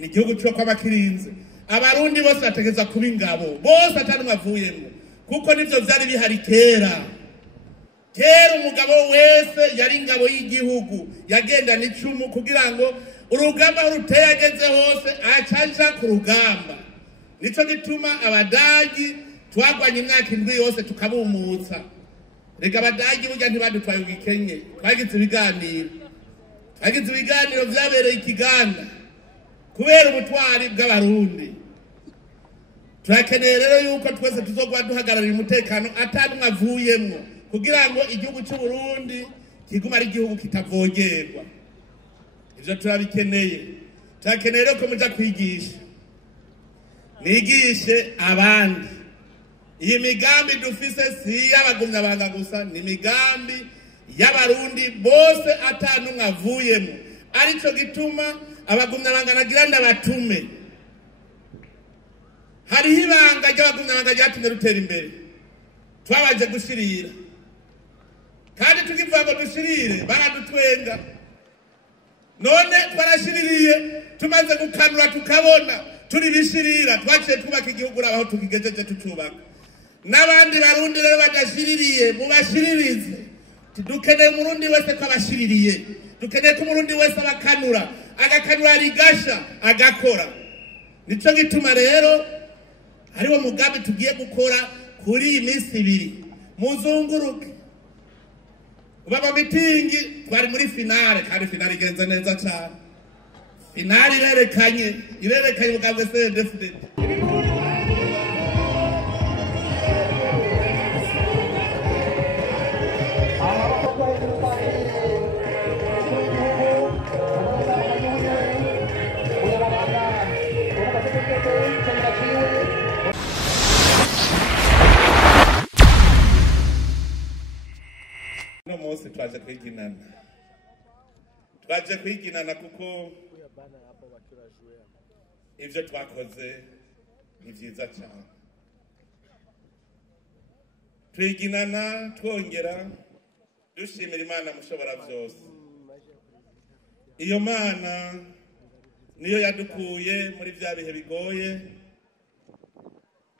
ni igihugu cyo kw'abakirinze abarundi bose bategeza kuba ingabo bose atanumwe avuyemo kuko nivyo vyari bihari kera umugabo wese yari ingabo y'igihugu yagendana icumu kugira ngo urugamba ruteye ageze hose acaja ku rugamba. Nico gituma abadagi twagwanye imyaka 7 yose tukabumutsa. Rega abadagi burya ntibadutwaye ugikenye, twagize ibiganiro vyabereye ikiganda kubera ubutwari bw'abarundi. Turakeneye rero yuko twese tuzogwa duhagararira umutekano atanumwe avuyemwo kugira ngo igihugu cy'u Burundi kiguma ari igihugu kitavogerwa. Ivyo turabikeneye. Turakeneye rero ko muja kwigisha. Nigishe abandi. Iyi migambi dufise si y'abagumyabanga gusa, ni migambi y'abarundi bose atanumwe avuyemo. Arico gituma abagumyabanga nagira ndabatume. Hariho ibanga ry'abagumyabanga ryatumye rutera imbere. Twabaje gushirira. Kandi tukivuga ngo dushirire baradutwenga. None twarashiririye tumaze gukanura tukabona turi bishirira twaciye twubaka igihugu aho tukigejeje tutubaka. N'abandi barundi rero badashiririye mubashiririze. Dukeneye umurundi wese ko abashiririye. Dukeneye ko umurundi wese abakanura, agakanura rigasha, agakora. Nico gituma rero hariho mugambi tugiye gukora kuri iyi minsi 2. Muzunguruke. Ubaba mitingi twari muri finale kandi finale igenze neza cyane. Finale irerekanye mugambwe CNDD-FDD. No mose twaje kwiginana kuko ivyo twakoze ni vyiza cyane. Twiginana twongera dushimira Imana mushobora byose. Iyo Mana niyo yadukuye muri vya bihe bigoye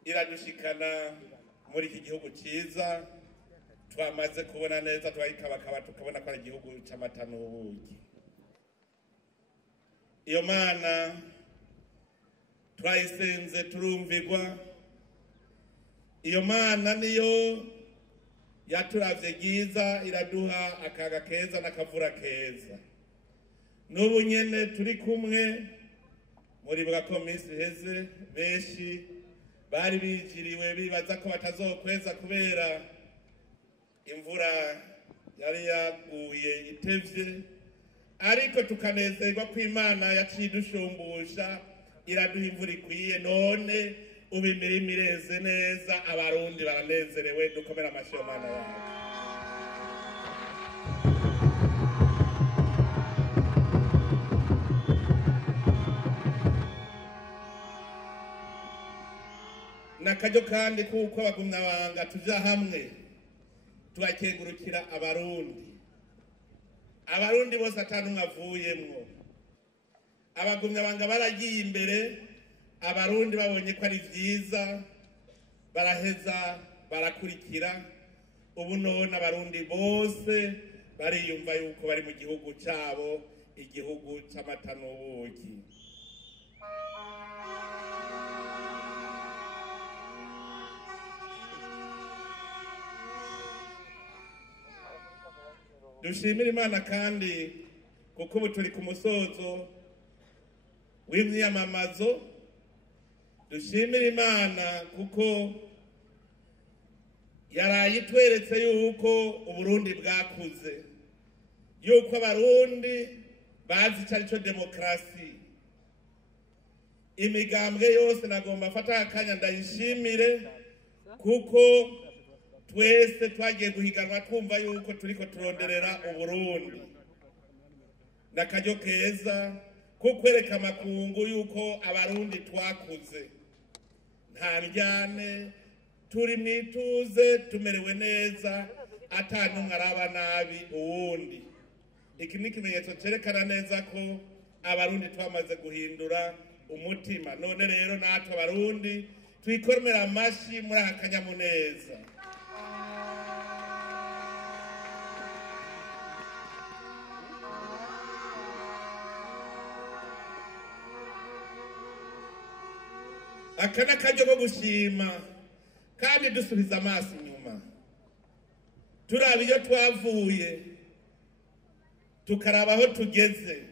iradushikana muri iki gihugu cyiza. Twamaze kubona neza twayikabakaba tukabona ko ari igihugu cy'amata n'ubuki. Iyo Mana twayisenze turumvigwa. Iyo Mana niyo yaturavye giza iraduha akaga keza n'akavura keza. N'ubu nyene turi kumwe muri bwa komisi heze beshi bari bijiriwe bibaza ko batazokweza kubera imvura yari yaguye itevye, ariko tukanezerwa ko Imana yacidushumbusha iraduha imvura ikwiye. None ubu imirimo ireze neza, abarundi baranezerewe. Dukomera amashyi Mana yawe. Nakajyo kandi kuko abagumyabanga tuja hamwe twakengurukira abarundi bose atanumwe avuyemwo. Abagumyabanga baragiye imbere, abarundi babonye ko ari vyiza baraheza barakurikira. Ubu none abarundi bose bariyumva yuko bari mu gihugu cyabo, igihugu cy'amata n'ubuki. Dushimira Imana kandi kuko ubu turi ku musozo w'imyamamazo. Dushimira Imana kuko yaraye itweretse yuko Uburundi bwakuze, yuko abarundi bazi icyo demokrasi. Imigambwe yose nagomba fata akanya ndayishimire kuko twese twagiye guhiganwa twumva yuko turiko turonderera Uburundi. Nakajyo keza kukwereka amakungu yuko abarundi twakuze, nta njyane, turi mwituze, tumerewe neza, atanumwe araba nabi uwundi. Iki ni ikimenyetso cyerekana neza ko abarundi twamaze guhindura umutima. None rero natwe abarundi twikormera amashi muri aka kanyamuneza. Aka n'akaryo ko gushima kandi dusubiza amaso inyuma, turaba iyo twavuye tukaraba aho tugeze,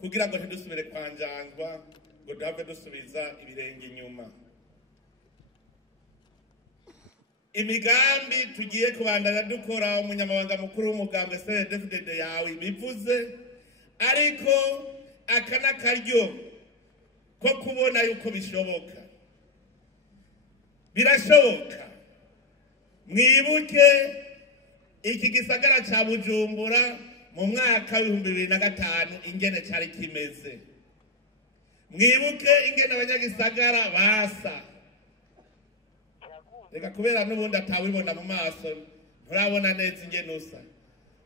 kugira ngo ntidusubire kwanjangwa ngo duhave dusubiza ibirenge inyuma. Imigambi tugiye kubandanya dukora, umunyamabanga mukuru w'umugambwe CNDD-FDD yawe bivuze, ariko aka n'akaryo ko kubona yuko bishoboka. Birashoboka. Mwibuke iki gisagara ca Bujumbura mu mwaka wa 2005 ingene cari kimeze. Mwibuke ingene abanyagisagara basa. Reka kubera n'ubundi atawibona mu maso nturabona neza ingene usa.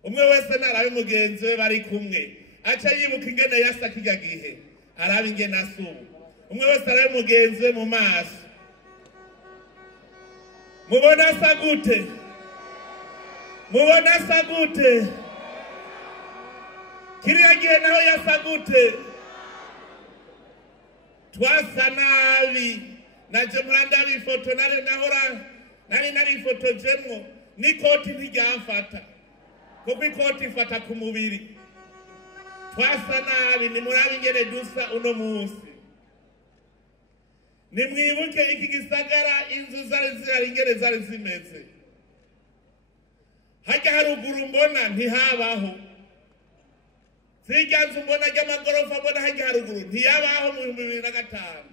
Umwe wese narabe mugenzi we bari kumwe aca yibuka ingene yasa kijya gihe, arabe ingene asubu. Umwe wese arabe mugenzi we mu maso, mubona asa gute? Mubona asa gute? Kiriya gihe naho yasa gute? Twasa nabi. Naje muranda bifoto nari foto jemwo n'ikoti ntiryamfata, kuko ikoti ifata ku mubiri. Twasa nabi, nimurabe ingene dusa uno munsi. Nimwibuke iki gisagara inzu zari ingene zari zimeze. Hajya haruguru mbona ntihabaho. Sijya nzu mbona ry'amagorofa mbona hajya haruguru ntiyabaho mu 2005.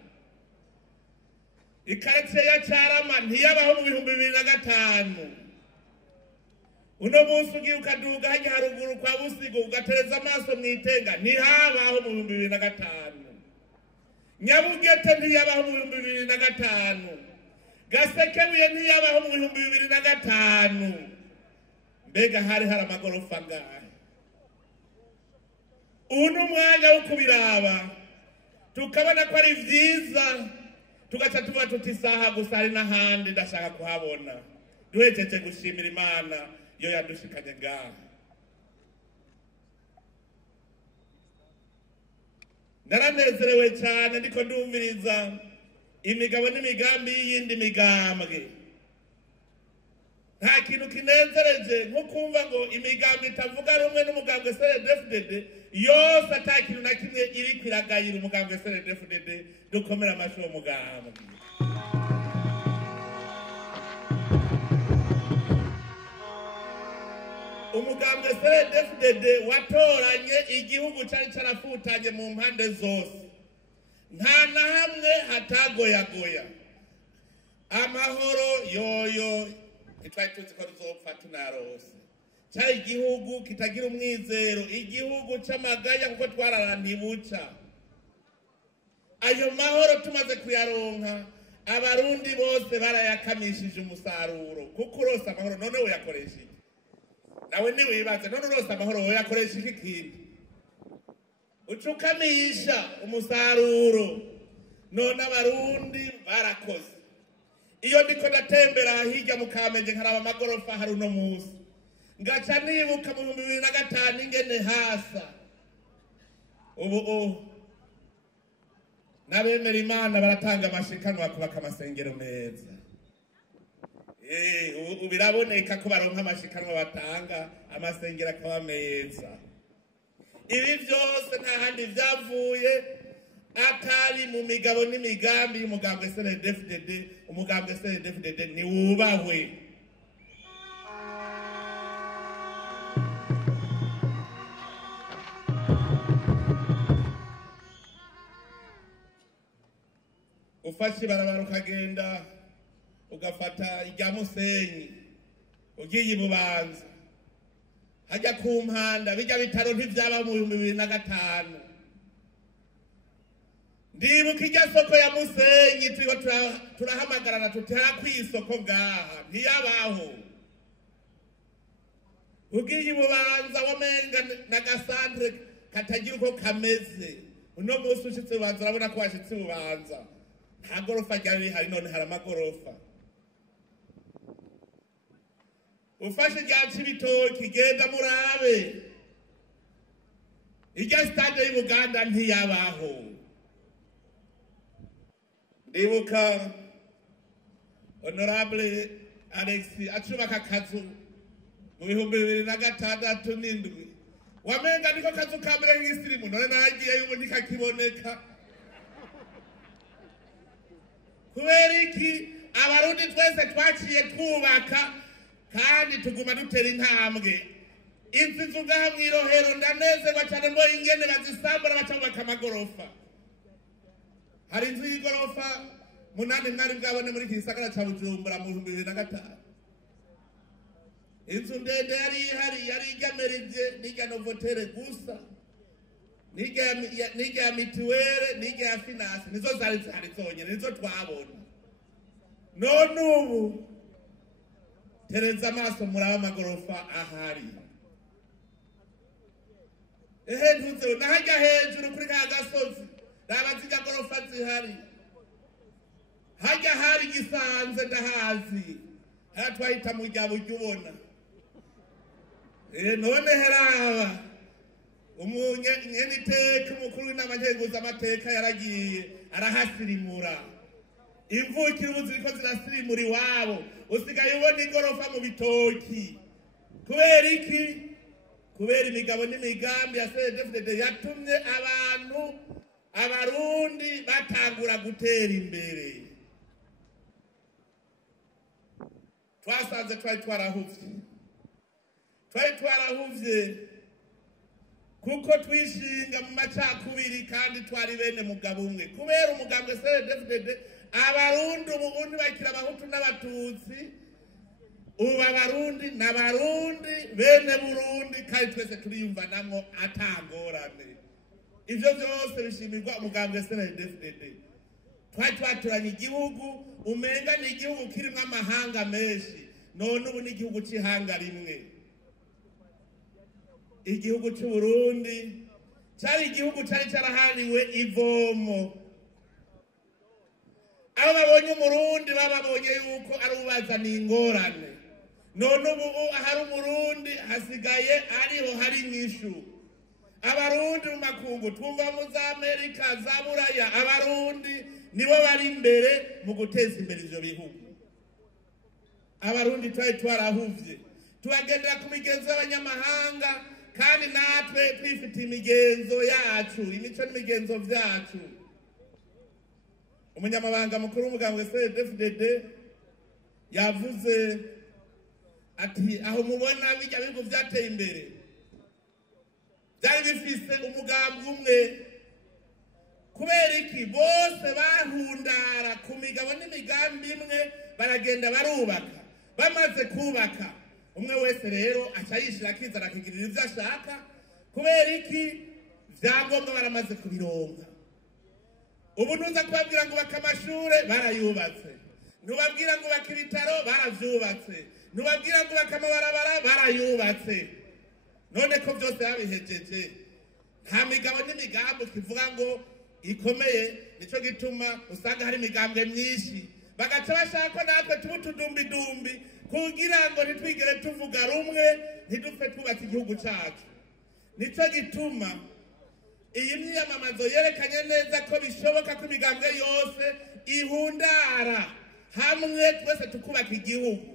Ikaritiye ya Carama ntiyabaho mu 2005. Uno munsi ugiye ukaduga hajya haruguru kwa Busigo ugatereza amaso mwitenga ntihabaho mu 2005. Nyabugete ntiyabaho mu 2005. Gasekebuye ntiyabaho mu 2005. Mbega hari amagorofa ngahe? Uno mwanya wo kubiraba tukabona ko ari vyiza, tugaca tuba tuti saha gusa ari n'ahandi ndashaka kuhabona. Duhejeje gushimira Imana yo yadushikanye ngaha. Naranezerewe cyane ndiko ndumviriza imigabo n'imigambi y'indi migambwe. Nta kintu kinezereje nko kumva ngo imigambi itavuga rumwe n'umugambwe CNDD-FDD yose ata kintu na kimwe iri kwiragayira umugambwe CNDD-FDD. Dukomera amashyi umugambwe. Umugambwe CNDD-FDD watoranye igihugu cyari carafutanye mu mpande zose, nta na hamwe hatagoyagoya. Amahoro yoyo itwaye tuzi ko tuzopfa tunarose. Cyari igihugu kitagira umwizero, igihugu c'amaganya kuko twararantibuca. Ayo mahoro tumaze kuyaronka, abarundi bose barayakamishije umusaruro, kuko urose amahoro none uyakoresha iki? Nawe ni wibaze, none urose amahoro uyakoresha iki kindi? Ucukamisha umusaruro. None abarundi barakoze. Iyo ndiko ndatembera hirya mu Kamenge nkaraba amagorofa hari uno munsi, ngaca nibuka mu 2005 ingene hasa. Ubu n'abemera Imana baratanga amashikanwa kubaka amasengero meza. Ubu biraboneka ko baronka amashikanwa batanga, amasengero akaba meza. Ibi byose nta handi byavuye atari mu migabo n'imigambi y'umugambwe CNDD-FDD. Umugambwe CNDD-FDD ni wubahwe. Ufashe barabara ukagenda ugafata irya Musenyi ugiye Bubanza hajya ku Mpanda, bijya bitaro ntivyaba mu 2005. Ndibuka irya soko ya Musenyi twigo turahamagarana tuti harakwisoko ngaha ntiyabaho. Ugiye Bubanza wamenga na gasantre katagira uko kameze. Uno munsi ushitse Bubanza urabona ko washitse Bubanza nta gorofa ryari rihari, none hari amagorofa. Ufashe rya Cibitoki genda murabe irya stade y'Ubuganda ntiyabaho. Ndibuka Honorable Alex acubaka akazu mu 2006 wamenga niko kazu kambere nk'isirimu, none naragiye yuko ntikakiboneka. Kubera iki abarundi twese twaciye twubaka kandi tuguma dutera intambwe. Inzu zugaha mwirohero ndanezerwa cyane mbo ingene bazisambura bacubaka amagorofa. Hari inzu y'igorofa 8 mwari bwabone muri Gisagara ca Bujumbura mu 2005. Inzu ndende yari igamerije n'ijya Novotel gusa, n'ijya mituwere, n'ijya finance, nizo zari zonyene nizo twabona. None ubu tereza amaso muraba amagorofa ahari. Ntuze nahajya hejuru kuri ka gasozi raba zijya gorofa zihari. Hajya hari Gisanze ndahazi, hatwahita mu rya buryo ubona. None heraba umunyeniteka umukuru w'inama nkenguzamateka yaragiye arahasirimura. Imvukira ubu ziriko zirasirimura iwabo, usigaye ubona igorofa mu Bitoki. Kubera iki? Kubera imigabo n'imigambi ya CNDD-FDD yatumye abarundi batangura gutera imbere. Twasanze twari twarahuvye kuko twishinga mu macakubiri kandi twari bene mugabo umwe. Kubera umugambwe CNDD-FDD abarundi ubundi bakira abahutu n'abatutsi, ubu abarundi n'abarundi bene Burundi kandi twese turiyumvanamwo atangorane. Ivyo byose bishimirwa umugambwe CNDD-FDD. Twaturanye igihugu umenga ni igihugu kirimo amahanga menshi, none ubu ni igihugu c'ihanga rimwe. Igihugu c'u Burundi cyari igihugu cyari cyarahariwe ivomo. Abo babonye umurundi bababonye yuko ari ubazana ingorane. None ubu ahari umurundi hasigaye ariho hari inyishu. Abarundi mu makungu twumva mu za Amerika za Buraya, abarundi nibo bari imbere mu guteza imbere ivyo bihugu. Abarundi twari twarahuvye tubagendera ku migenzo y'abanyamahanga, kandi natwe twifitiye imigenzo yacu, imico n'imigenzo vyacu. Umunyamabanga mukuru w'umugambwe CNDD-FDD yavuze ati aho mubona bijya bihugu vyateye imbere byari bifise umugambi umwe. Kubera iki? Bose bahundara ku migabo n'imigambi imwe, baragenda barubaka. Bamaze kubaka umwe wese rero aca yishira akizana akigirira ivyo ashaka. Kubera iki? Vyangombwa baramaze kubironka. Ubu ntuza kubabwira ngo baka amashure barayubatse, ntubabwira ngo baka ibitaro baravyubatse, ntubabwira ngo baka amabarabara barayubatse. None ko byose babihejeje, nta migabo n'imigambi kivuga ngo ikomeye. Nico gituma usanga hari imigambwe myinshi, bagaca bashaka ko natwe tuba utudumbidumbi kugira ngo ntitwigere tuvuga rumwe, ntidupfe twubatse igihugu cacu. Nico gituma iyi myiyamamazo yerekanye neza ko bishoboka ko imigambwe yose ihundara hamwe, twese tukubaka igihugu.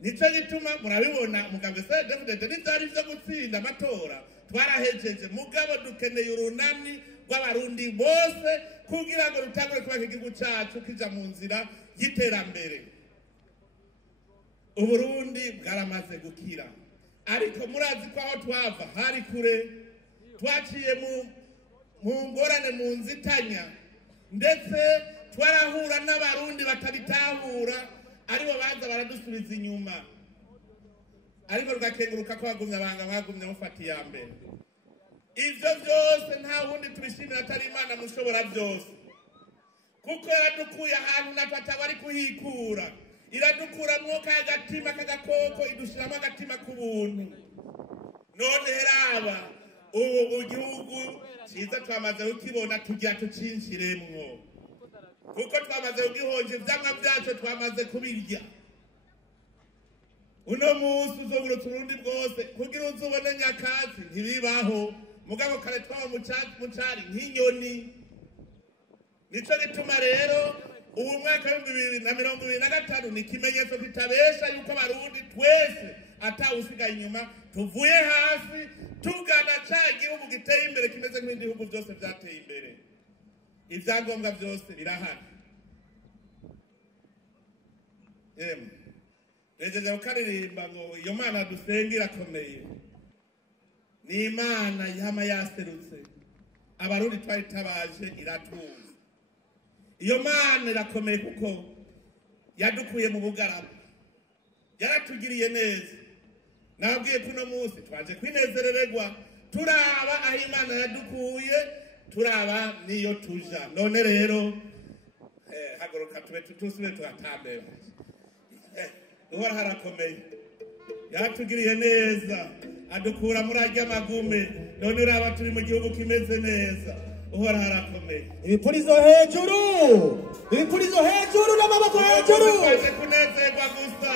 Nico gituma murabibona umugambwe CNDD-FDD n'ivyari vyo gutsinda amatora twarahejeje, mugabo dukeneye urunani rw'abarundi bose kugira ngo rutangure kubaka igihugu cacu kija mu nzira y'iterambere. Uburundi bwaramaze gukira, ariko murazi ko aho twava hari kure. Twaciye mu ngorane, mu nzitanya, ndetse twarahura n'abarundi batabitahura, aribo baza baradusubiza inyuma. Ariko rugakenguruka ko bagumye abanga bagumye mufata iya mbere. Ivyo byose nta wundi tubishimira atari Imana mushobora byose, kuko yaradukuye ahantu natwe atabari kuhikura. Iradukuramwo kagatima kagakoko, idushiramo agatima k'ubuntu. None heraba ubu igihugu cyiza twamaze kukibona tugira tucinjiremwo kuko twamaze kugihonja ivyamwa vyacu twamaze kubirya uno munsi uzobura uturundi bwose kugira uzubone nyakatsi ntibibaho mugabo kare twaho mucari nk'inyoni nico gituma rero ubu mwaka w'2025 ni ikimenyetso kitabesha yuko abarundi twese atawusigaye inyuma tuvuye hasi tugana ca gihugu giteye imbere kimeze nk'ibindi bihugu byose byateye imbere ivyangombwa byose birahari rejeje ukaririmba ngo iyo mana dusenga irakomeye ni imana yama yaserutse abarundi twari tabaje iratuza iyo mana irakomeye kuko yadukuye mu bugarama yaratugiriye neza nabwiye kuno munsi twaje kwinezerererwa turaba aho imana yadukuye turaba niyo tuja none rero hagoroka tube tutusube tuhatambera uhora harakomeye yatugiriye neza adukura muri ajya magume none uraba turi mu gihugu kimeze neza uhora harakomeye ibipurizo hejuru n'amaboko hejuru twaje kunezerwa gusa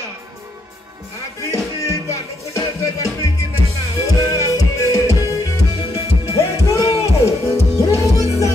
akwizirwa no kunezerwa twiginana hejuru urubuza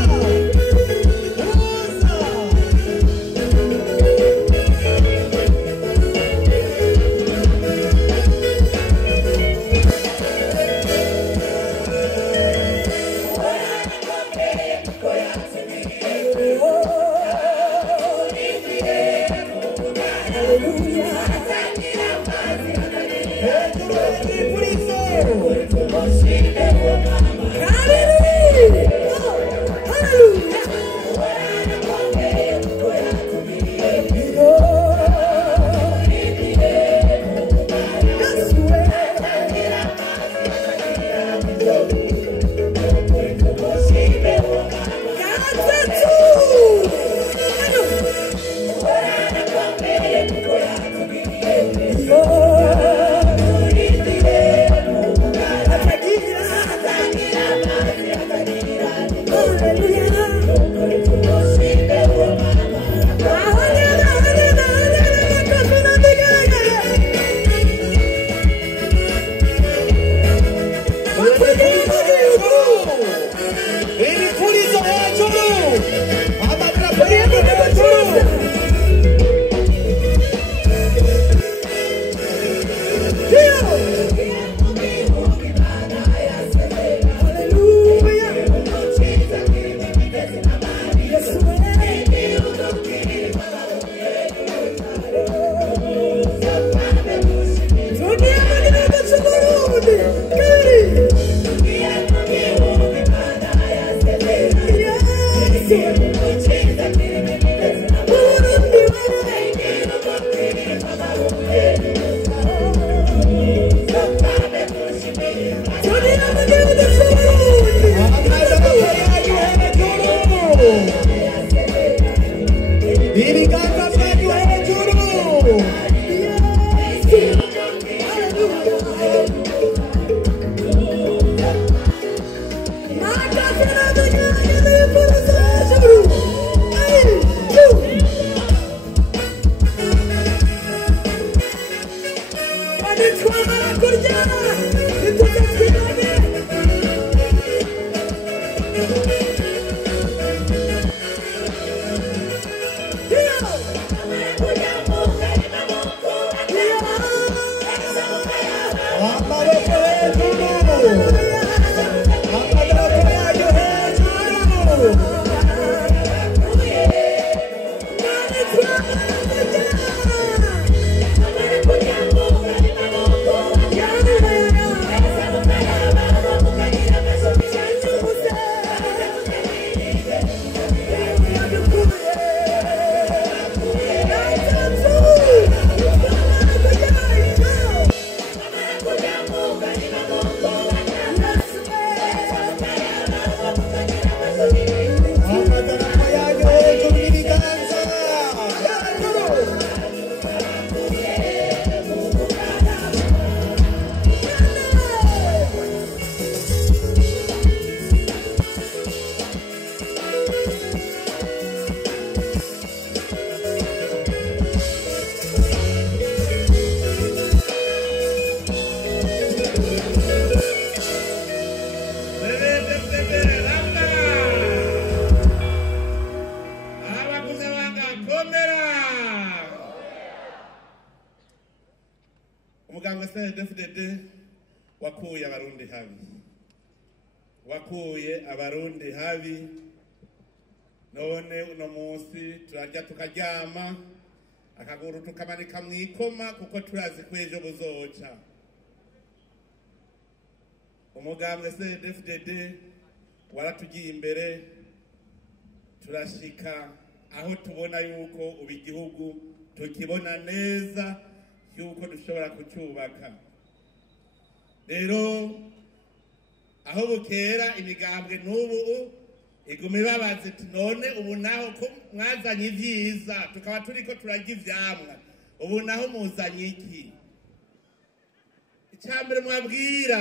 CNDD-FDD wakuye abarundi habi, wakuye abarundi habi. None uno munsi turarya tukaryama, akaguru tukamanika mwikoma, kuko turazi kwejo buzoca. Umugambwe CNDD-FDD waratugiye imbere, turashika aho tubona yuko ubu igihugu tukibona neza yuko dushobora kucyubaka. Rero aho bukera imigambwe n'ubu iguma ibabaza iti none ubu naho ko mwazanye ivyiza tukaba turiko turarya ivyamwa, ubu naho muzanye iki? Icambere mwabwira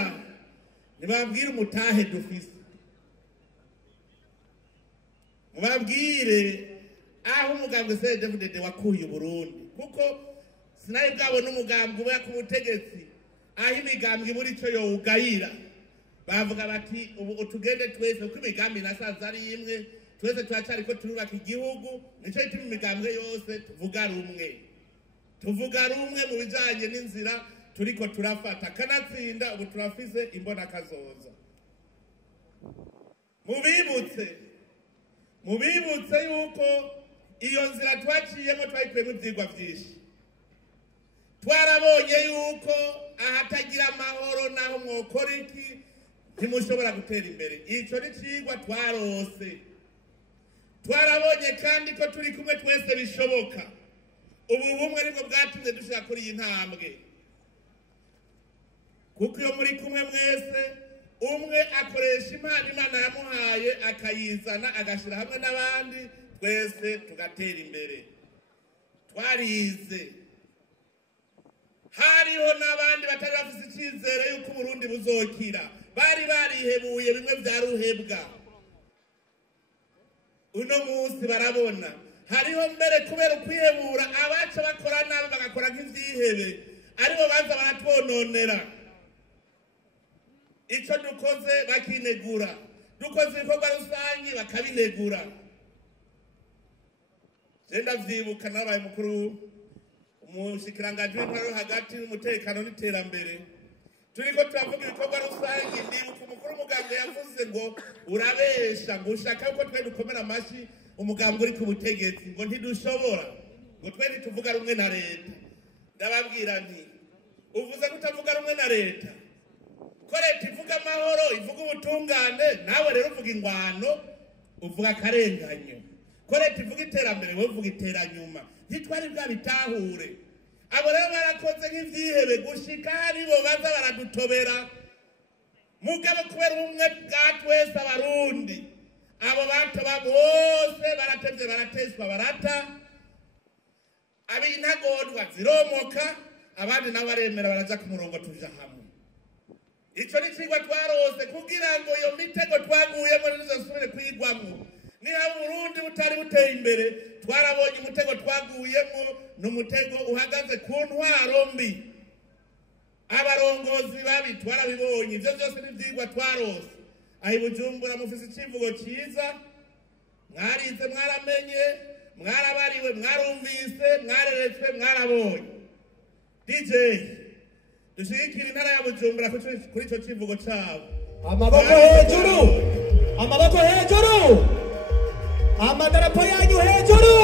nibabwire umutahe dufise, mubabwire aho umugambwe CNDD-FDD wakuye Burundi, kuko sinari bwabona umugambwe uba ku butegetsi aho imigambwe muri cyo yowugayira. Bavuga bati ubu tugende twese uko imigambi nasaza ari imwe, twese turacariko turubaka igihugu, nico ituma imigambwe yose tuvuga rumwe mu bijanye n'inzira turiko turafata, kanatsinda ubu turafise imbona kazoza. Mubibutse yuko iyo nzira twaciyemo twayikuyemo ivyigwa vyinshi. Twarabonye yuko ahatagira amahoro naho mwokora iki ntimushobora gutera imbere. Ico ni cigwa twarose. Twarabonye kandi ko turi kumwe twese bishoboka. Ubu bumwe nibwo bwatumye dushaka kuri iyi ntambwe, kuko iyo muri kumwe mwese umwe akoresha impano Imana yamuhaye akayizana agashira hamwe n'abandi, twese tugatera imbere. Twarize, hariho n'abandi batari bafise icyizere yuko Burundi buzokira, bari barihebuye bimwe vyaruhebwa. Uno munsi barabona hariho mbere kubera kwihebura abaca bakora nabi bagakora nk'ivyihebe, aribo baza baratwononera. Ico dukoze bakinegura, dukoze ibikorwa rusangi bakabinegura. Jenda vyibuka nabaye mukuru umushikiranganji w'intwaro hagati n'umutekano n'iterambere, turiko turavuga ibikorwa rusangi, ndibuka umukuru w'umugambwe yavuze ngo urabesha, ngo ushaka ko twe dukomera amashi umugambwe uri ku butegetsi, ngo ntidushobora, ngo twe ntituvuga rumwe na leta. Ndababwira nti uvuze kutavuga rumwe na leta, ko leta ivuga amahoro, ivuga ubutungane, nawe rero uvuga ingwano, uvuga akarenganyo. Ko leta ivuga iterambere, wowe uvuga iteranyuma. Ntitwari bwabitahure. Abo rero barakoze nk'ivyihebe gushika haribo baza baradutobera. Mugabo kubera ubumwe bwa twese abarundi, abo batoba bose baratevye barateswa barata, ab'intagondwa ziromoka, abandi nabo baremera baraja ku murongo tuja hamwe. Ico ni cigwa twarose kugira ngo iyo mitego twaguyemo ntizosubire kwigwamwo. Niba Burundi butari buteye imbere, twarabonye umutego twaguyemo n'umutego uhagaze ku ntwaro mbi. Abarongozi babi twarabibonye, ivyo vyose n'ivyigwa twarose. Aho i Bujumbura mufise icivugo ciza, mwarize mwaramenye, mwarabariwe mwarumvise, mwareretswe mwarabonye. DJ dushigikira intara ya Bujumbura kuri ico civugo cabo. Amaboko hejuru, amaboko hejuru, amadarapo yanyu hejuru,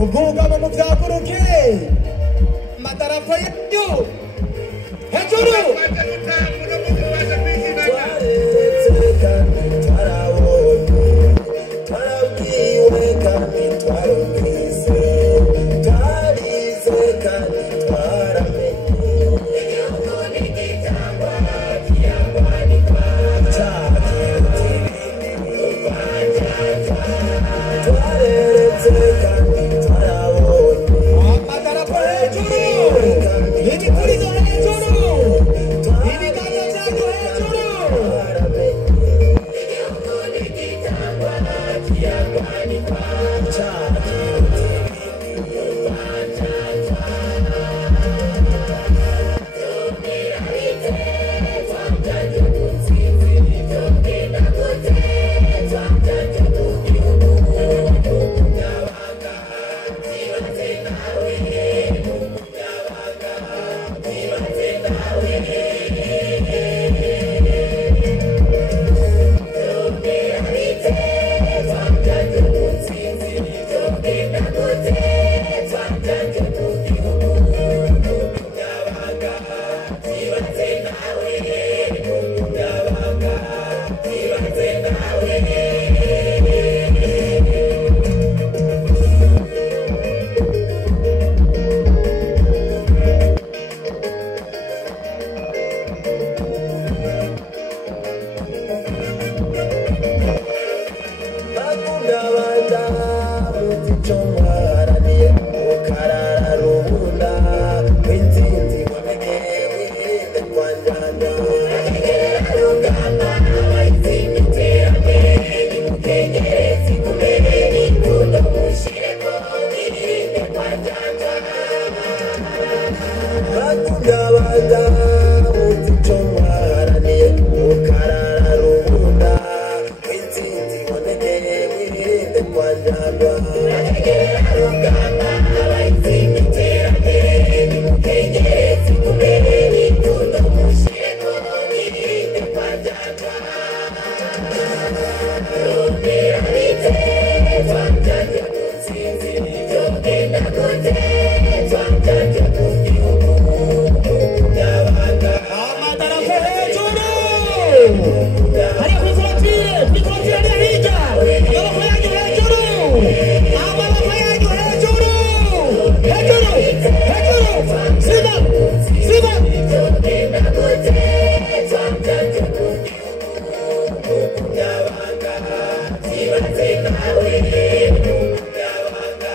ubwugamo mu vyaguruke, amadarapo yanyu hejuru. icomwaraniye ukarara rubunda w'intsinzi wamenye wirinde kwa njanja rugamba abayitsinda iterambere nimutegereze kumere n'itundo mushireko wirinde kwa njanja bakunda banda uzi icomwaraniye ukarara rubunda w'intsinzi wamenye wirinde kwa njanja rugamba abayitsinda iterambere nimutegereze kumere n'itundo mushireko wirinde kwa njanja rondera bitezwa njanja kutsinzi nijogenda kutezwa njanja kugihugu amadarapo hejuru hari kwikorotire ni hirya amaboko yanyu hejuru amaboko yanyu hejuru hejuru hejuru siba siba nijogenda kutezwa njanja kugihugu yabanga zibatse nawe yabanga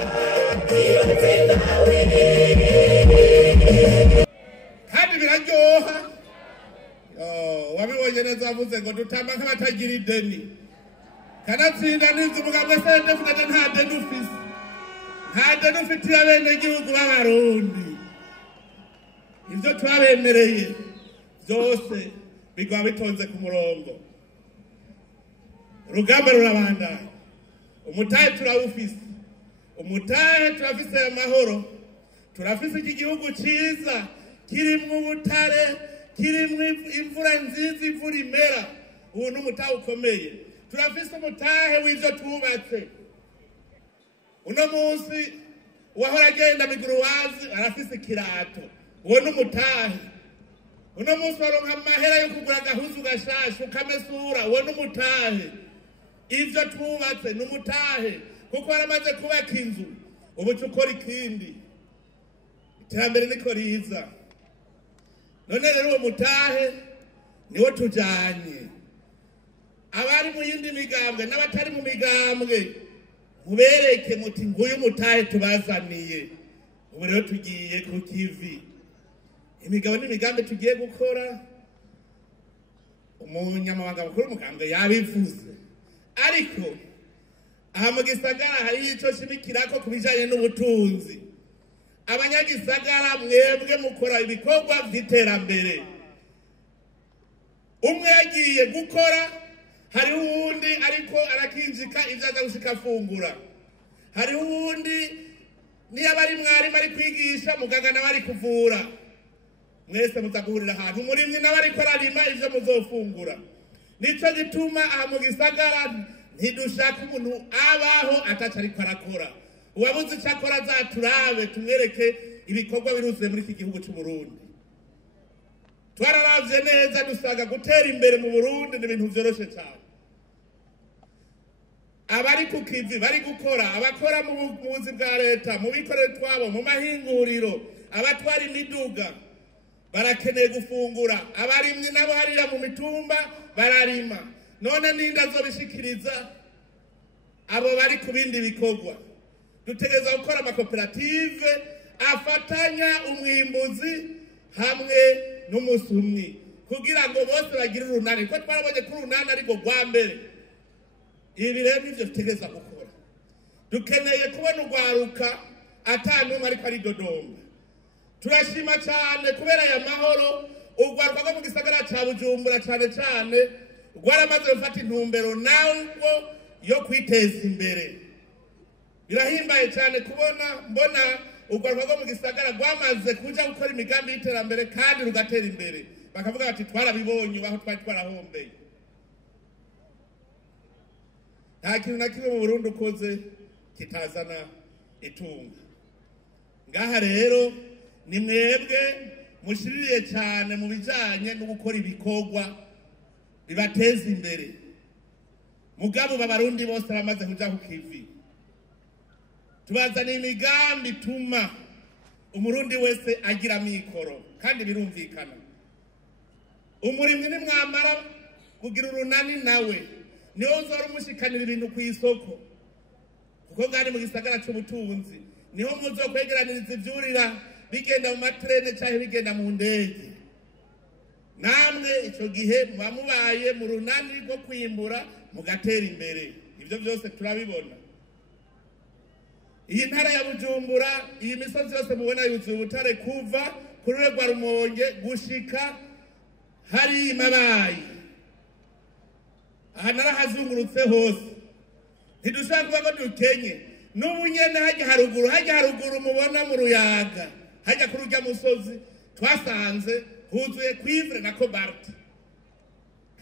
zibatse nawe kandi biraryoha wabibonye neza wavuze ngo dutamba nk'abatagira ideni kanatsinda n'inzu umugambwe CNDD-FDD nta deni ufise nta deni ufitiye abenegihugu b'abarundi ivyo twabemereye vyose bigwa bitonze ku murongo urugamba rurabandanya umutahe turawufise umutahe turafise amahoro turafise iki gihugu ciza kirimwo ubutare kirimwo imvura nziza imvura imera ubu n'umutahe ukomeye turafise umutahe w'ivyo twubatse uno munsi uwahora agenda miguruwazi arafise ikirato uwo n'umutahe uno munsi waronka amahera yo kugura agahuzu gashasha ukamesura uwo n'umutahe ivyo twubatse n'umutahe kuko waramaze kubaka inzu ubu tukora ikindi iterambere niko riza none rero uwo mutahe niwo tujanye abari mu yindi migambwe n'abatari mu migambwe mubereke muti nguyu mutahe tubazaniye ubu rero tugiye ku kivi imigabo n'imigambi tugiye gukora umunyamabanga mukuru w'umugambwe yabivuze ariko aha mu gisagara hariho ico shimikirako ku bijanye n'ubutunzi abanyagisagara mwebwe mukora ibikorwa vy'iterambere umwe yagiye gukora hariho uwundi ariko arakinjika ivyo aza gushika afungura hariho uwundi niyo abari mwarimu ari kwigisha muganga nawe ari kuvura mwese muza guhurira ahantu umurimyi nawe ariko ararima ivyo muzofungura nico gituma aha mu gisagara ntidushaka umuntu abaho ataco ariko arakora uwabuze ico akora azaturabe tumwereke ibikorwa biruzuye muri iki gihugu c'Uburundi twararavye neza dusanga gutera imbere mu Burundi ni ibintu vyoroshe cyane abari ku kivi bari gukora abakora mu buzi bwa leta mu bikorere twabo mu mahinguriro abatwara imiduga barakeneye gufungura abarimyi nabo hariya mu mitumba bararima none ninda zobishikiriza abo bari ku bindi bikorwa dutegereza gukora amakoperative afatanya umwimbuzi hamwe n'umusumyi kugira ngo bose bagire urunani ko twarabonye ko urunani ariko rwa mbere ibi rero nivyo dutegereza gukora dukeneye kubona urwaruka atanumwe ariko ari Dodoma turashima cyane kubera aya mahoro urwaruka rwo mu gisagara ca Bujumbura cyane cyane rwaramaze gufata intumbero nawo yo kwiteza imbere birahimbaye cyane mbona urwaruka rwo mu gisagara rwamaze kuja gukora imigambi y'iterambere kandi rugatera imbere bakavuga bati twarabibonye aho twari twarahombeye nta kintu na kimwe mu Burundi ukoze kitazana itunga ngaha rero ni mwebwe mushiririye cyane mu bijanye no gukora ibikorwa bibateza imbere mugabo b'abarundi bose bamaze kuja ku kivi tubazaniye imigambi ituma umurundi wese agira mikoro kandi birumvikana umurimyi nimwamara kugira urunani nawe niho uzora umushikanira ibintu ku isoko kuko ngani mu gisagara cy'ubutunzi niho muzokwegeraniriza ivyurira bigenda mu matrene cyangwa bigenda mu ndege. Namwe ico gihe muba mubaye mu runani rwo kwimbura mugatera imbere. Ibyo byose turabibona. Iyi ntara ya Bujumbura, iyi misozi yose mubona yuzuye ubutare kuva kuri rwa Rumonge gushika hari Mabayi. Aha narahazungurutse hose. Ntidushaka kuba ko dukenye. N'ubu nyene hajya haruguru mubona mu Ruyaga, hajya kuri urya musozi twasanze huzuye cuivre na cobalt.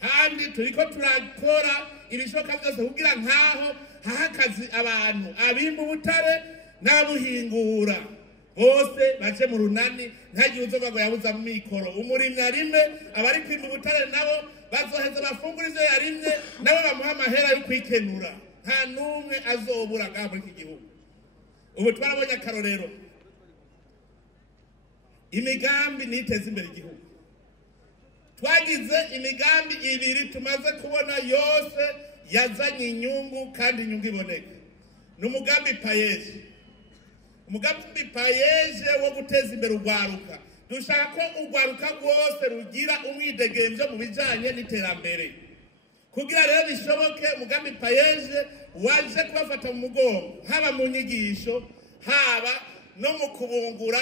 Kandi turiko turakora ibishoka byose kugira nkaho hahakazi abantu abimba ubutare n'abuhingura bose baje mu runani ntagiye uzoba ngo yabuza mu mikoro. Umurimyi arime abari kwimba ubutare nabo bazoheza bafungura ivyo yarimye nabo bamuha amahera yo kwikenura. Nta numwe azobura ngaha muri iki gihugu. Ubu twarabonye akarorero, imigambi niteza imbere igihugu. Twagize imigambi ibiri tumaze kubona yose yazanye inyungu kandi inyungu iboneka. N'umugambi payeje. Umugambi payeje wo guteza imbere urwaruka. Dushaka ko urwaruka rwose rugira umwidegemvyo mu bijanye n'iterambere. Kugira rero bishoboke umugambi payeje waje kubafata mu mugongo, haba mu nyigisho, haba no mu kubungura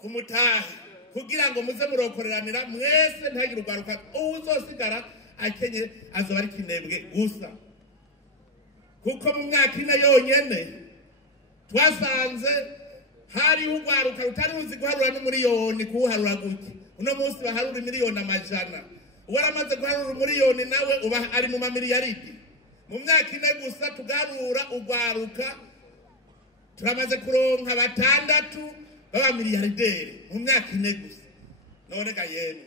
ku mutahe, kugira ngo muze murokoreranira mwese ntagire urwaruka uzosigara akenye azoba ari kinembwe gusa. Kuko mu myaka ine yonyene twasanze hari urwaruka rutari ruzi guharura n'umuriyoni kuwuharura gutya. Uno munsi baharura miliyoni amajana. Uwaramaze guharura umuriyoni nawe uba ari mu mamiliyaridi. Mu myaka ine gusa tugarura urwaruka turamaze kuronka 6 baba miliyarderi mu myaka ine gusa. None ga yemwe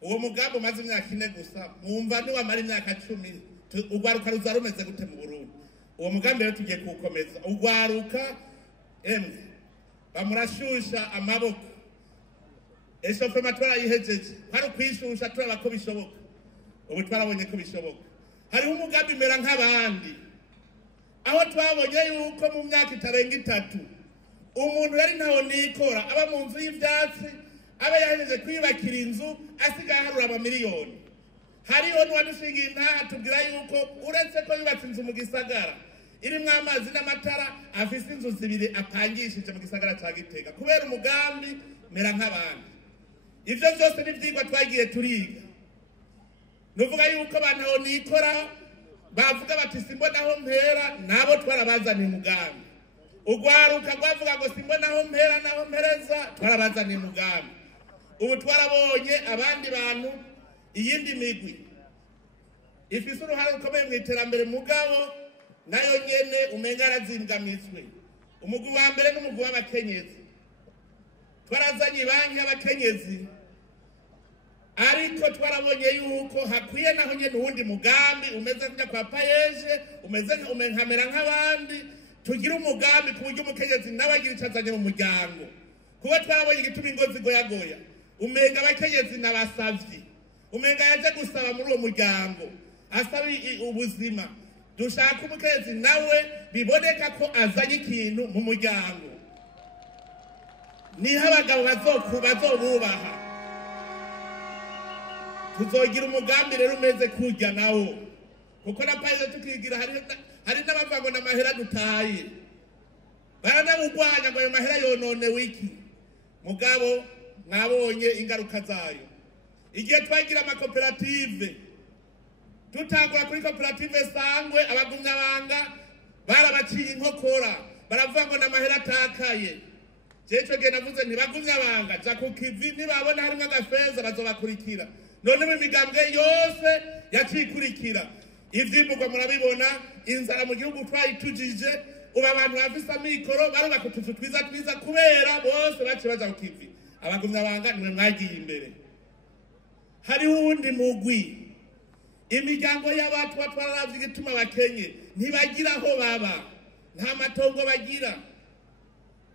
uwo mugambo maze imyaka ine gusa mwumva ni wamara imyaka 10 urwaruka ruzarumeze gute mu Burundi. Uwo mugambi rero tugiye kuwukomeza. Urwaruka emwe bamurashusha amaboko. Eshofema twarayihejeje, hari kwishusha turaba ko bishoboka. Ubu twarabonye ko bishoboka. Hari umugambi mera nk'abandi, aho twabonye yuko mu myaka itarenga 3 umuntu yari ntaho nikora aba mu nzu y'ivyatsi, aba yahejeje kwibakira inzu asigaye harura amamiliyoni. Hariho n'uwadushingiye intaha tubwira yuko uretse ko yubatse inzu mu gisagara irimwo amazi n'amatara, afise inzu 2 apangishije mu gisagara ca Gitega kubera umugambi mera nk'abandi. Ivyo byose n'ivyigwa twagiye turiga. Nuvuga yuko abantu aho nikora bavuga bati simbona aho mpera, nabo twarabazaniye umugambi. Urwaruka rwavuga ngo simbona aho mpera naho mpereza, twarabazaniye umugambi. Ubu twarabonye abandi bantu iyindi migwi ifise uruhare rukomeye mu iterambere mugabo nayo nyene umenga arazingamizwe. Umugwi wa mbere n'umugwi w'abakenyezi. Twarazanye banki y'abakenyezi, ariko twarabonye yuko hakwiye naho nyene uwundi mugambi umeze nk'ujya kwa payeje, umeze nkamera nk'abandi, tugira umugambi ku buryo umukenyezi n'abagira icazanye mu muryango. Kuba twarabonye igituma ingo zigoyagoya, umenga abakenyezi n'abasavyi, umenga yaje gusaba muri uwo muryango asaba ubuzima. Dushaka umukenyezi nawe biboneka ko azanye ikintu mu muryango. Niho abagabo bazobubaha. Tuzogira umugambi rero umeze kujya nawo, kuko na payize tukigira hari n'abavuga ngo n'amahera dutaye, baranabugwanya ngo ayo mahera yonone wiki. Mugabo mwabonye ingaruka zayo. Igihe twagira amakoperative, tutangura kuri koperative Sangwe, abagumyabanga barabaciye inkokora, baravuga ngo n'amahera atakaye. Jecho ge navuze ntibagumyabanga ja ku kivi, nibabona harimo agafeza bazobakurikira. None mu migambwe yose yacikurikira. Ivyimburwa murabibona, inzara mu gihugu twayitujije, uba abantu bafise amikoro baruba kutuzu twiza kubera bose bace baja ku kivi. Abagumyabanga nimwe mwagiye imbere. Hari uwundi mugwi, imiryango y'abantu batwararavye igituma bakenye ntibagira aho baba, nta matongo bagira.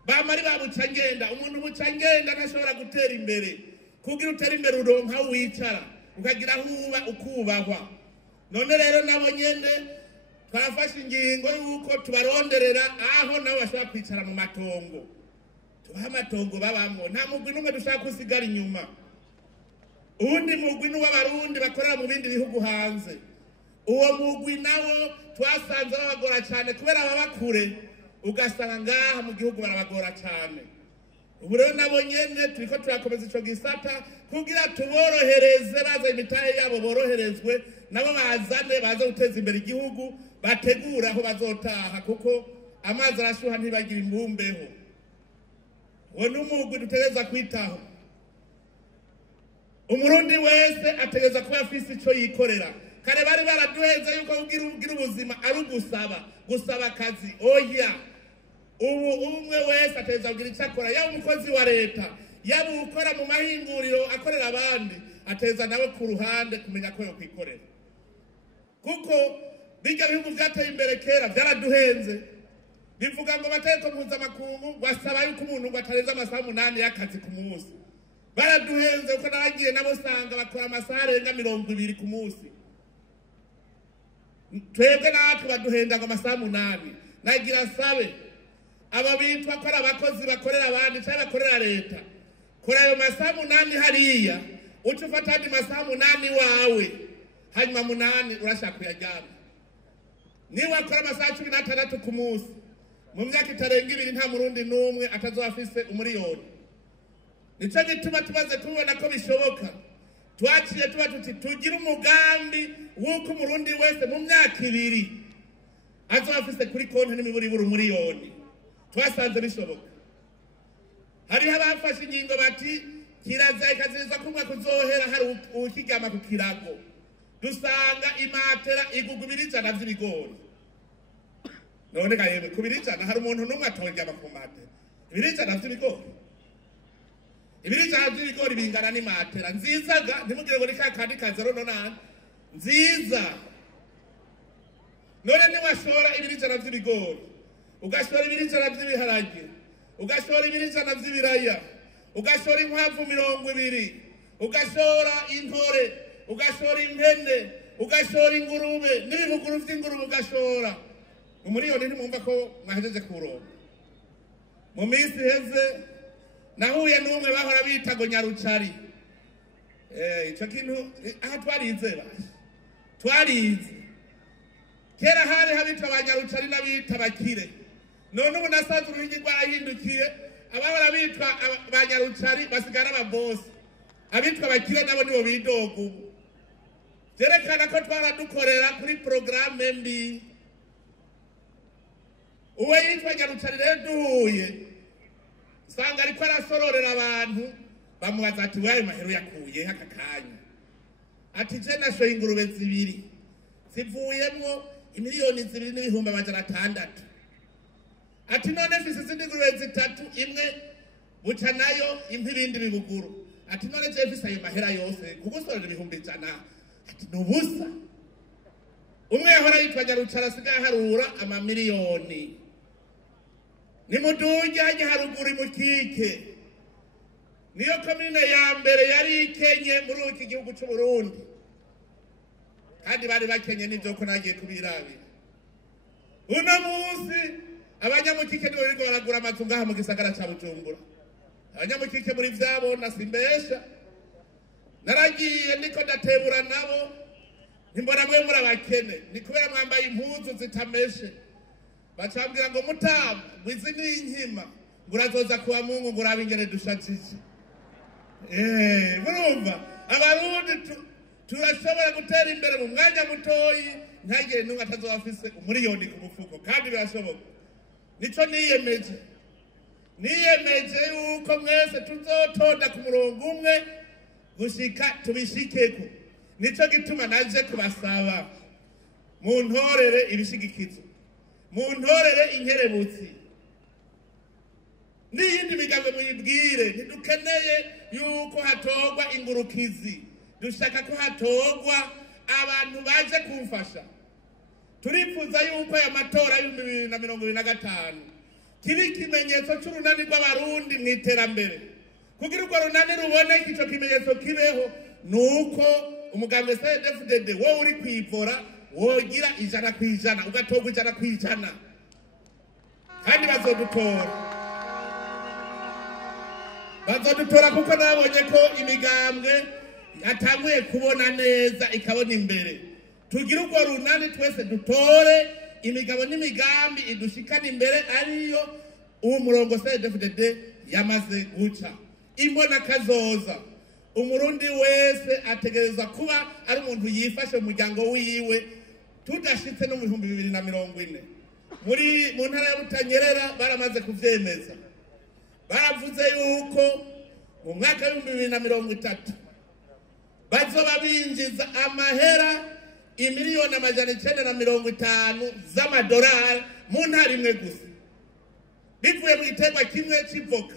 Bamari babuca ngenda, umuntu buca ngenda ntashobora gutera imbere. Kugira utera imbere uronka wicara, ukagira aho uba ukubahwa. None rero nabo nyene twarafashe ingingo yuko tubaronderera aho nabo bashobora kwicara mu matongo, tubaha amatongo babamwo, nta mugwi n'umwe dushaka kusigara inyuma. Uwundi mugwi n'uw'abarundi bakorera mu bindi bihugu hanze, uwo mugwi nawo twasanze babagora cyane kubera baba kure, ugasanga ngaha mu gihugu barabagora cyane. Ubu rero nabo nyene turiko turakomeza ico gisata kugira tuborohereze, baza imitahe yabo boroherezwe, nabo bazane baza guteza imbere igihugu, bategura aho bazotaha kuko amazi arashuha ntibagira imbumbeho. Uwo n'umugwi dutegereza kwitaho. Umurundi wese ategereza kuba afise ico yikorera. Kare bari baraduheza yuko ugira ubuzima ari gusaba akazi. Oya, ubu umwe wese ategereza kugira ico akora, yaba umukozi wa leta, yaba ukora mu mahinguriro akorera abandi, ategereza nawe ku ruhande kumenya ko yokwikorera. Kuko bijya bihugu vyateye imbere kera vyaraduhenze, bivuga ngo amategeko mpuzamakungu basaba yuko umuntu ngo atarenza amasaha 8 y'akazi ku munsi. Baraduhenze uko naragiye nabo sanga bakora amasaha arenga 20 ku munsi. Twebwe natwe baduhenda ngo amasaha 8. Nagira sabe aba bitwa ko ari abakozi bakorera abandi cyangwa bakorera leta, kora ayo masaha 8 hariya, uca ufata andi masaha 8 wawe, hanyuma 8 urashaka kuyajyana. Niba akora amasaha 16 ku munsi, mu myaka itarenga 2 nta murundi n'umwe atazoba afise umuriyoni. Nico gituma tumaze kubona ko bishoboka, twaciye tuba tuti tugira umugambi w'uko umurundi wese mu myaka 2 azoba afise kuri konti n'imiburiburu umuriyoni. Twasanze bishoboka. Hariho abafashe ingingo bati kiraza ikaziza kumwe kuzohera hari ukigama ku kirago, dusanga imatera igugubira 100 vy'ibigori. None kayebe kubira 100 hari umuntu n'umwe atongera ku matera 100 vy'ibigori. 100 vy'ibigori bingana ni matera nzizaga, ntimugire ngo rika kandi kazero none nziza. None ni washora 100 vy'ibigori, ugashora 100 vy'ibiharage, ugashora 100 vy'ibiraya, ugashora inkwavu 20, ugashora intore, ugashora impene, ugashora ingurube n'ibibuguru vy'ingurube ugashora. Umuriyoni ntimwumva ko mwahejeje kuronka. Mu minsi heze nahuye n'umwe bahora bita ngo Nyarucari. Ico kintu aha twarize baje. Twarize. Kera hari habitwa abanyarucari n'abita bakire. None ubu nasanze uruhigi rwahindukiye, abahora bitwa abanyarucari basigara ababosi. Abitwa bakire nabo nibo bidoga ubu. Vyerekana ko twaradukorera kuri programme mbi. Uwe yitwa Nyarucari rero duhuye, sanga ariko arasororera abantu, bamubaza ati wayo mahero yakuye aka kanya. Ati je nashoye ingurube 2, zivuyemwo imiliyoni 2 n'ibihumbi 600. Ati none fise izindi ngurube 3, imwe buca nayo impa ibindi bibuguru. Ati none je fise ayo mahera yose kugusorera ibihumbi 100. Ati nubusa. Umwe yahora yitwa Nyarucari asigaye harura amamiliyoni. Nimuduje haje haruguru mukike. Niyo komine ya mbere yari ikenye muri iki gihugu cy'u Burundi. Kandi bari bakenye n'ivyo ko nagiye kubirabira. Uno munsi abanyamukike nibo bigo baragura amazu ngaha mu gisagara ca Bujumbura. Abanyamukike muri vyabo nasimbesha. Naragiye niko ndatebura nabo. Nimbona mwe muri abakene, ni kubera mwambaye impuzu zitameshe. Bacambira ngo mutama, mwizi ni inkima, ngurazoza kuwa Mungu nguraba ingene dushajije. Murumva, abarundi turashobora gutera imbere mu mwanya mutoyi, ntagire n'umwe atazoba afise umuriyoni ku mufuko, kandi birashoboka. Nico niyemeje. Niyemeje yuko mwese tuzotonda ku murongo umwe gushika tubishikeko. Nico gituma naje kubasaba mu ntorere ibishigikizo, mu ntorere inkerebutsi, n'iyindi migambo muyibwire. Ntidukeneye yuko hatogwa ingurukizi, dushaka ko hatogwa abantu baje kumfasha. Turifuza yuko aya matora y'2025 kibi ikimenyetso c'urunani rw'abarundi mu iterambere. Kugira urwo runani rubone ico kimenyetso kibeho, nuko umugambi CNDD-FDD wo uri kwivora wogira 100% ugatorwa 100% kandi bazodutora kuko nabonye ko imigambwe yatanguye kubona neza ikabona imbere. Tugira ubwo runani twese dutore imigabo n'imigambi idushikana imbere ariyo umurongo CNDD-FDD yamaze guca. Imbona kazoza umurundi wese ategereza kuba ari umuntu yifashe mu muryango wiwe tudashitse no mu 2040. Mu ntara ya Butanyerera baramaze kuvyemeza, baravuze yuko mu mwaka wa 2030 bazoba binjiza amahera 1,950,000 z'amadolari mu ntara imwe gusa bivuye mu giterwa kimwe c'ivoka.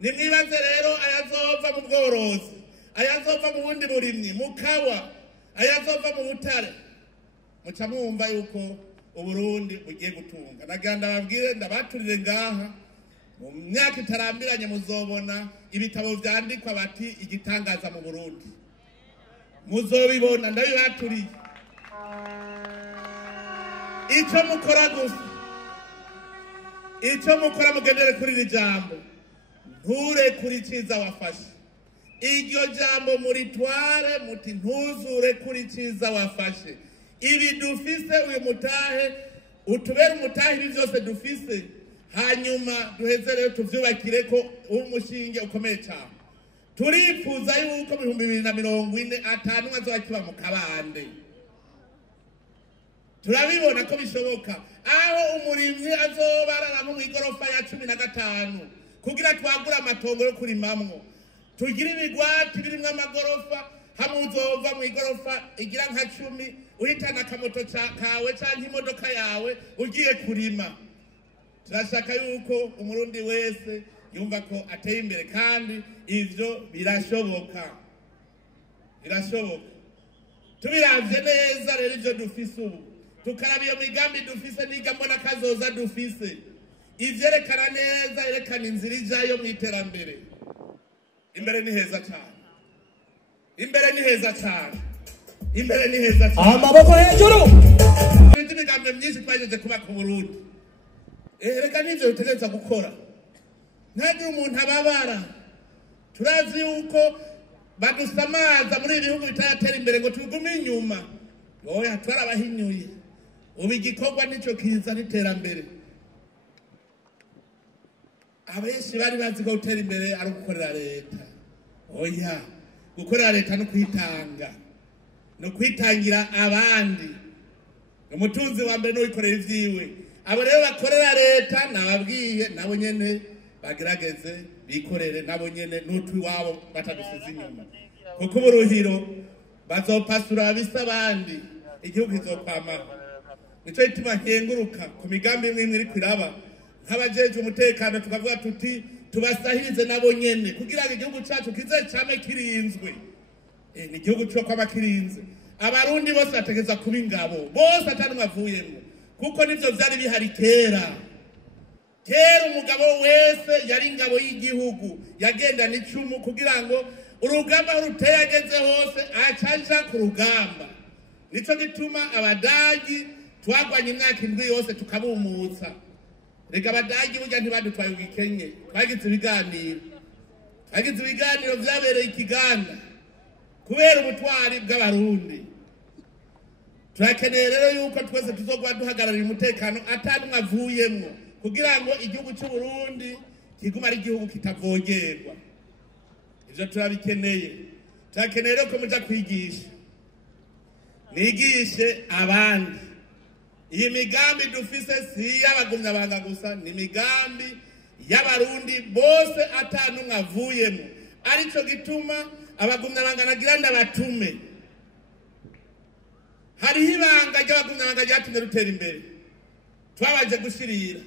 Nimwibaze rero ayazova mu bworozi, ayazova mu bundi burimyi, mu kawa, ayazova mu butare. Muca mwumva yuko Uburundi bugiye gutunga. Naganda babwire ndabaturire ngaha mu myaka itarambiranye muzobona ibitabo vyandikwa bati igitangaza mu Burundi. Muzobibona ndabibaturiye. Ico mukora gusa, ico mukora mugendere kuri iri jambo, nture kuri ciza wafashe. Iryo jambo muritware muti ntuzure kuri ciza wafashe. Ibi dufise uyu mutahe utubera umutahe ibi byose dufise, hanyuma duheze rero tuvyubakire ko umushinge ukomeye cyane. Turifuza yuko mu 2040 atanu azobakiba mu kabande. Turabibona ko bishoboka aho umurimyi azobarara mu igorofa ya 15 kugira twagura amatongo yo kurimamwo, tugira ibigwati birimwe amagorofa, hamwe uzova mu igorofa igira nka 10 uhitana akamoto kawe canke imodoka yawe ugiye kurima. Turashaka yuko umurundi wese yumva ko ateye imbere kandi ivyo birashoboka. Tubiravye neza rero ivyo dufise ubu, tukaraba iyo migambi dufise n'igambona kazoza dufise, ivyerekana neza, yerekana inzira ijayo mu iterambere. Imbere ni heza cyane, imbere ni heza cyane, imbere ni heza cyane. Amaboko hejuru. Imigambi myinshi twajeje kuba ku Burundi. Reka nivyo utegereza gukora. Ntagira umuntu ababara. Turazi yuko badusamaza muri ibihugu bitayatera imbere ngo tugume inyuma. Oya twarabahinyuye. Ubu igikorwa nico kiza n'iterambere. Abenshi bari bazi ko gutera imbere ari gukorera leta. Oya, gukorera leta no kwitanga, no kwitangira abandi. Umutunzi wa mbere no wikorera ivyiwe. Abo rero bakorera leta nababwiye nabo nyene bagerageze bikorere nabo nyene n'utwi wabo batadusize inyuma. Kuko uburuhiro bazopasura abisa abandi, igihugu kizokwama. Nico gituma nkenguruka ku migambi imwe iri kwiraba nk'abajeje umutekano, tukavuga tuti tubasahirize nabo nyene kugira ngo igihugu cyacu kize cyame kirinzwe. Ni igihugu cyo kwama kirinze. Abarundi bose bategeza kuba ingabo, bose atanumwe avuyemo, kuko nivyo vyari bihari kera. Umugabo wese yari ingabo y'igihugu, yagenda n'icumu kugira ngo urugamba ruteye ageze hose acaja ku rugamba. Nico gituma abadagi twagwanye imyaka 7 yose tukabumutsa. Rega abadagi burya ntibadutwaye ugikenye, twagize ibiganiro vyabereye ikiganda kubera ubutwari bw'abarundi. Turakeneye rero yuko twese tuzogwa duhagararira umutekano atanumwe avuyemwo kugira ngo igihugu cy'u Burundi kiguma ari igihugu kitavogerwa. Ivyo turabikeneye. Turakeneye rero ko muja kwigisha, nigishe abandi. Iyi migambi dufise si y'abagumyabanga gusa, ni migambi y'abarundi bose atanumwe avuyemwo. Arico gituma abagumyabanga nagira ndabatume. Hariho ibanga ry'abagumyabanga ryatumye rutera imbere. Twabaje gushirira,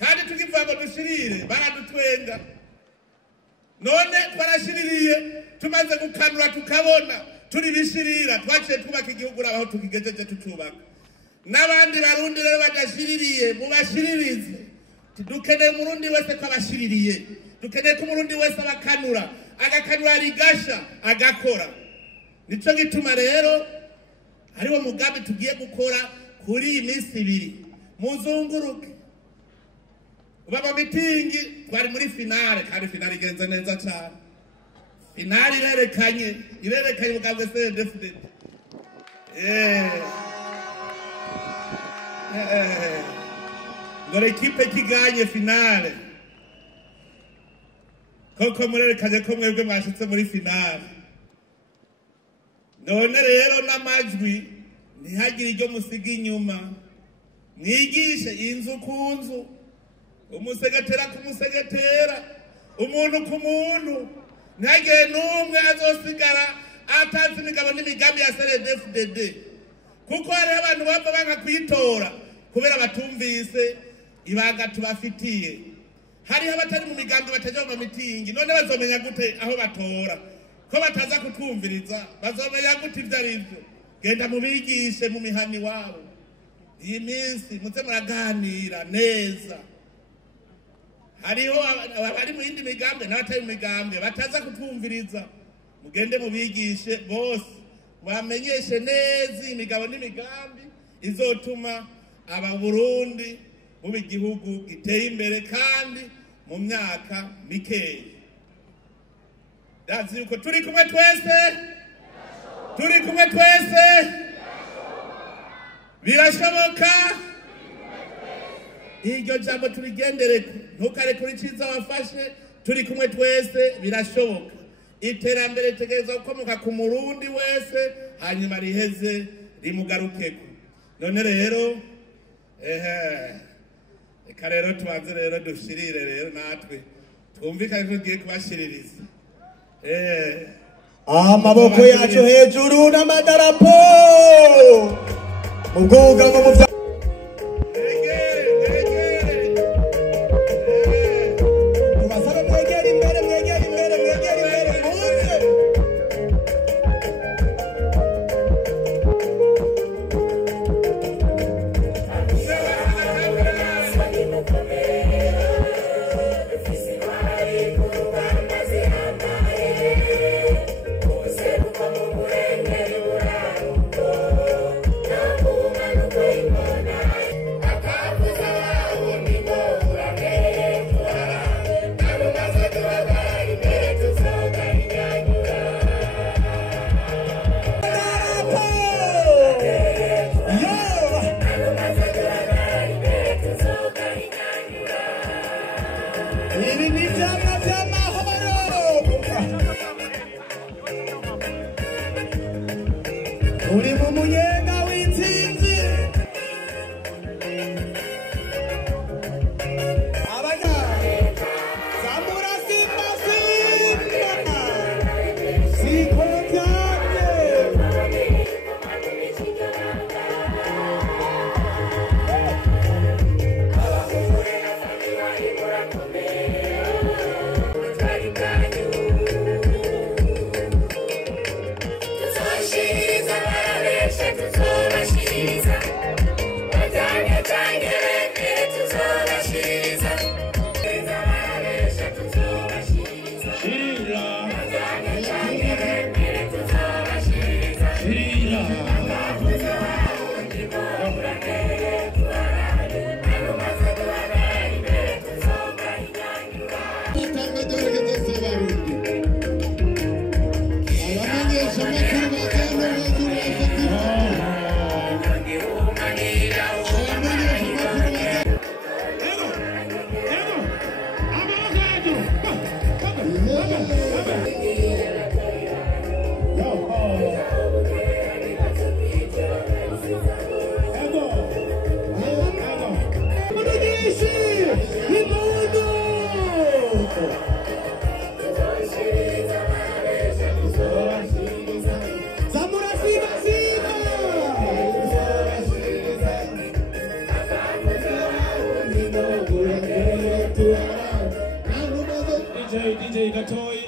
kandi tukivuga ngo dushirire baradutwenga. None twarashiririye, tumaze gukanura tukabona turi bishirira, twaciye twubaka igihugu aho tukigejeje tucubaka. N'abandi barundi rero badashiririye mubashiririze. Dukeneye umurundi wese ko abashiririye, dukeneye ko umurundi wese abakanura, agakanura rigasha agakora. Nico gituma rero hariwo mugambi tugiye gukora kuri iyi minsi ibiri muzunguruke baba mitingi twari muri finale kandi finale igenze neza cyane finale irerekanye ubwabwe CNDD-FDD ngo ekipe kiganye finale koko murerekanye ko mwebwe mwashitse muri finale none rero n'amajwi ntihagire iryo musiga inyuma mwigishe inzu ku nzu umusegetera ku musegetera umuntu ku muntu ntihagire n'umwe azosigara atazi imigabo n'imigambi ya CNDD-FDD kuko hariho abantu bava banga kuyitora kubera batumvise ibanga tubafitiye hariho abatari mu migambi bataja mu mitingi none bazomenya gute aho batora ko bataza kutwumviriza bazomenya gute ivyo arivyo genda mubigishe mu mihani wabo iyi minsi muze muraganira neza hariho abari mu yindi migambi n'abatari mu migambi bataza kutwumviriza mugende mubigishe bose bamenyeshe neza imigabo n'imigambi izotuma aba Burundi buba igihugu giteye imbere kandi mu myaka mikeya ndazi yuko turi kumwe twese birashoboka iryo jambo turigendere ntukare kuri ciza wafashe turi kumwe twese birashoboka iterambere tegereza gukomoka ku murundi wese hanyuma riheze rimugarukeko none rero reka rero tubanze rero dushirire rero natwe twumvikane tugiye kubashiririza amaboko yacu hejuru n'amadarapo mu bwugamo mu bya uri mu munyenga w'intsinzi abanya zamura simba sikotyane DJ Gatoy.